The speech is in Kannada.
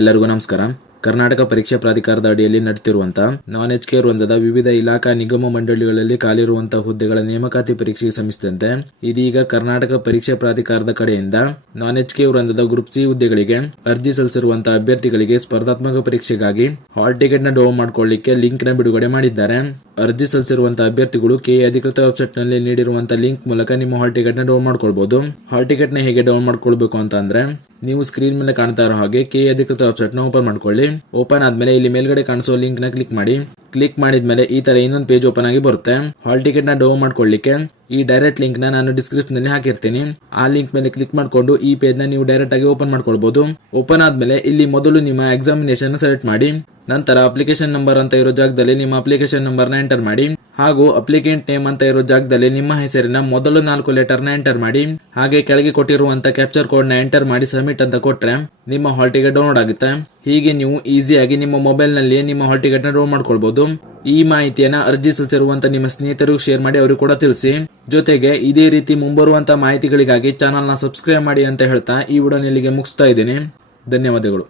ಎಲ್ಲರಿಗೂ ನಮಸ್ಕಾರ. ಕರ್ನಾಟಕ ಪರೀಕ್ಷಾ ಪ್ರಾಧಿಕಾರದ ಅಡಿಯಲ್ಲಿ ನಡೆಯುತ್ತಿರುವಂತಹ ನಾನ್ HK ವೃಂದದ ವಿವಿಧ ಇಲಾಖಾ ನಿಗಮ ಮಂಡಳಿಗಳಲ್ಲಿ ಖಾಲಿರುವಂತಹ ಹುದ್ದೆಗಳ ನೇಮಕಾತಿ ಪರೀಕ್ಷೆಗೆ ಸಂಬಂಧಿಸಿದಂತೆ ಇದೀಗ ಕರ್ನಾಟಕ ಪರೀಕ್ಷಾ ಪ್ರಾಧಿಕಾರದ ಕಡೆಯಿಂದ ನಾನ್ HK ವೃಂದದ ಗ್ರೂಪ್ C ಹುದ್ದೆಗಳಿಗೆ ಅರ್ಜಿ ಸಲ್ಲಿಸಿರುವಂತಹ ಅಭ್ಯರ್ಥಿಗಳಿಗೆ ಸ್ಪರ್ಧಾತ್ಮಕ ಪರೀಕ್ಷೆಗಾಗಿ ಹಾಲ್ ಟಿಕೆಟ್ ನ ಡೌನ್ಲೋಡ್ ಮಾಡಿಕೊಳ್ಳಿಕ್ಕೆ ಲಿಂಕ್ ನ ಬಿಡುಗಡೆ ಮಾಡಿದ್ದಾರೆ. ಅರ್ಜಿ ಸಲ್ಲಿಸಿರುವಂತಹ ಅಭ್ಯರ್ಥಿಗಳು KE ಅಧಿಕೃತ ವೆಬ್ಸೈಟ್ ನಲ್ಲಿ ನೀಡಿರುವಂತಹ ಲಿಂಕ್ ಮೂಲಕ ನಿಮ್ಮ ಹಾಲ್ ಟಿಕೆಟ್ ನ ಡೌನ್ಲೋಡ್ ಮಾಡ್ಕೊಳ್ಬಹುದು. ಹಾಲ್ ಟಿಕೆಟ್ ನ ಹೇಗೆ ಡೌನ್ಲೋಡ್ ಮಾಡ್ಕೊಳ್ಬೇಕು ಅಂತ ಅಂದ್ರೆ, ನೀವು ಸ್ಕ್ರೀನ್ ಮೇಲೆ ಕಾಣ್ತಾ ಇರೋ ಹಾಗೆ KE ಅಧಿಕೃತ ವೆಬ್ಸೈಟ್ ನ ಓಪನ್ ಮಾಡ್ಕೊಳ್ಳಿ. ಓಪನ್ ಆದ್ಮೇಲೆ ಇಲ್ಲಿ ಮೇಲ್ಗಡೆ ಕಾಣಿಸೋ ಲಿಂಕ್ ನ ಕ್ಲಿಕ್ ಮಾಡಿ. ಕ್ಲಿಕ್ ಮಾಡಿದ್ಮೇಲೆ ಈ ತರ ಇನ್ನೊಂದು ಪೇಜ್ ಓಪನ್ ಆಗಿ ಬರುತ್ತೆ. ಹಾಲ್ ಟಿಕೆಟ್ ನ ಡೌನ್ಲೋಡ್ ಮಾಡ್ಕೊಳ್ಳಿಕ್ಕೆ ಈ ಡೈರೆಕ್ಟ್ ಲಿಂಕ್ ನ ನಾನು ಡಿಸ್ಕ್ರಿಪ್ಷನ್ ನಲ್ಲಿ ಹಾಕಿರ್ತೀನಿ. ಆ ಲಿಂಕ್ ಮೇಲೆ ಕ್ಲಿಕ್ ಮಾಡ್ಕೊಂಡು ಈ ಪೇಜ್ ನ ನೀವು ಡೈರೆಕ್ಟ್ ಆಗಿ ಓಪನ್ ಮಾಡ್ಕೊಳ್ಬಹುದು. ಓಪನ್ ಆದ್ಮೇಲೆ ಇಲ್ಲಿ ಮೊದಲು ನಿಮ್ಮ ಎಕ್ಸಾಮಿನೇಷನ್ ಸೆಲೆಕ್ಟ್ ಮಾಡಿ. ನಂತರ ಅಪ್ಲಿಕೇಶನ್ ನಂಬರ್ ಅಂತ ಇರೋ ಜಾಗದಲ್ಲಿ ನಿಮ್ಮ ಅಪ್ಲಿಕೇಶನ್ ನಂಬರ್ ನ ಎಂಟರ್ ಮಾಡಿ. ಹಾಗೂ ಅಪ್ಲಿಕೆಂಟ್ ನೇಮ್ ಅಂತ ಇರೋ ಜಾಗದಲ್ಲಿ ನಿಮ್ಮ ಹೆಸರಿನ ಮೊದಲು 4 ಲೆಟರ್ ನ ಎಂಟರ್ ಮಾಡಿ. ಹಾಗೆ ಕೆಳಗೆ ಕೊಟ್ಟಿರುವಂತ ಕ್ಯಾಪ್ಚರ್ ಕೋಡ್ ನ ಎಂಟರ್ ಮಾಡಿ ಸಬ್ಮಿಟ್ ಅಂತ ಕೊಟ್ರೆ ನಿಮ್ಮ ಹಾಲ್ ಟಿಕೆಟ್ ಡೌನ್ಲೋಡ್ ಆಗುತ್ತೆ. ಹೀಗೆ ನೀವು ಈಸಿಯಾಗಿ ನಿಮ್ಮ ಮೊಬೈಲ್ ನಲ್ಲಿ ನಿಮ್ಮ ಹಾಲ್ ಟಿಕೆಟ್ ನ ಡೌನ್ಲೋಡ್ ಮಾಡ್ಕೊಳ್ಬಹುದು. ಈ ಮಾಹಿತಿಯನ್ನ ಅರ್ಜಿ ಸಲ್ಲಿಸಿರುವಂತ ನಿಮ್ಮ ಸ್ನೇಹಿತರಿಗೂ ಶೇರ್ ಮಾಡಿ, ಅವರಿಗೆ ಕೂಡ ತಿಳಿಸಿ. ಜೊತೆಗೆ ಇದೇ ರೀತಿ ಮುಂಬರುವಂತ ಮಾಹಿತಿಗಳಿಗಾಗಿ ಚಾನೆಲ್ ನ ಸಬ್ಸ್ಕ್ರೈಬ್ ಮಾಡಿ ಅಂತ ಹೇಳ್ತಾ ಈ ವಿಡಿಯೋನ ಇಲ್ಲಿಗೆ ಮುಗಿಸ್ತಾ ಇದ್ದೀನಿ. ಧನ್ಯವಾದಗಳು.